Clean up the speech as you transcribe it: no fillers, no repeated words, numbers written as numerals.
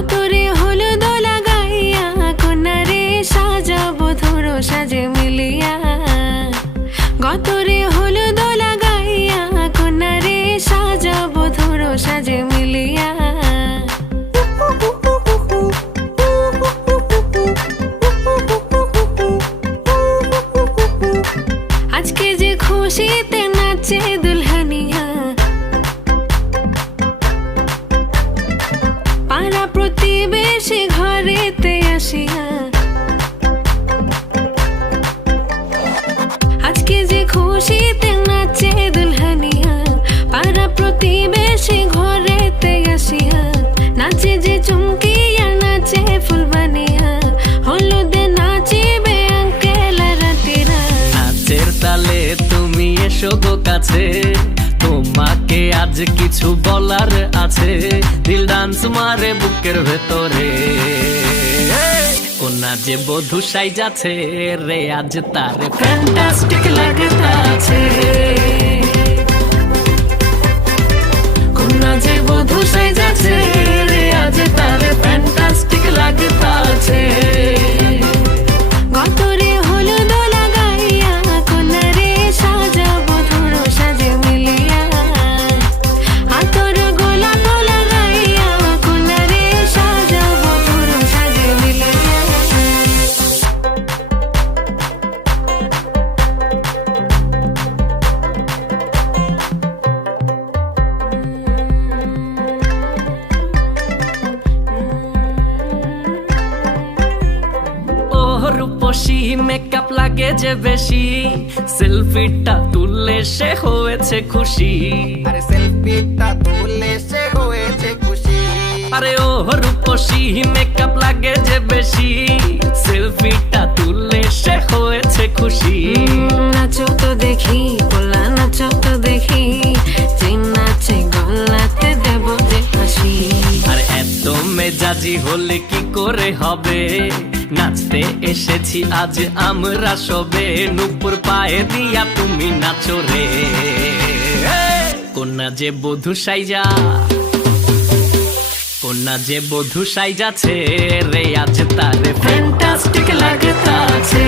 গতরে হলুদ লাগাইয়া কন্যারে সাজাবো ধরো সাজে মিলিয়া। গতরে হলুদ লাগাইয়া কন্যারে সাজাবো ধরো সাজে মিলিয়া। আজকে যে খুশিতে নাচে দুলহানিয়া, পাড়া প্রতিবেশী ঘরেতে আসিয়া। আজকে যে খুশিতে নাচে দুলহানিয়া, পাড়া প্রতিবেশী ঘরেতে আসিয়া। নাচে যে চুমকিয়া নাচে ফুলবানিয়া, হলুদে নাচিবে আঙ্কেল রাতিরা। নাচের তালে তুমি এসো গো কাছে, তোমাকে আজ কিছু বলার আছে। দিল ডান্স মারে বুকের ভেতরে, কোনা যে বধূ সাইজাছে রে আজ তার ফ্যান্টাস্টিক লাগতাছে। কোনা যে বধূ সাইজাছে রে আজ তার ফ্যান্টাস্টিক লাগতাছে। গতরে হলুদ লাগাইয়া কন্যারে সাজাবো ধরো সাজে মিলিয়া। আতর গোলাপ লাগাইয়া কন্যারে সাজাবো ধরো সাজে মিলিয়া। রূপসী মেকআপ লাগে যে বেশি, সেলফিটা তুললে সে হয়েছে খুশি। আরে সেলফিটা তুললে সে হয়েছে খুশি। আরে ও রূপসী মেকআপ লাগে যে বেশি, সেলফিটা তুললে সে হয়েছে খুশি। নাচো তো দেখি পোলা নাচো তো দেখি, যে নাচে গলাতে দেব যে হাসি। আর এত মেজাজি হলে কি করে হবে, নাচতে এসেছি আজ আমরা সবে। নুপুর পায়ে দিয়া তুমি নাচো রে, কোনা যে বধূ সাইজা, কোনা যে বধূ সাইজাছে রে আজ তার ফ্যান্টাস্টিক লাগতাছে।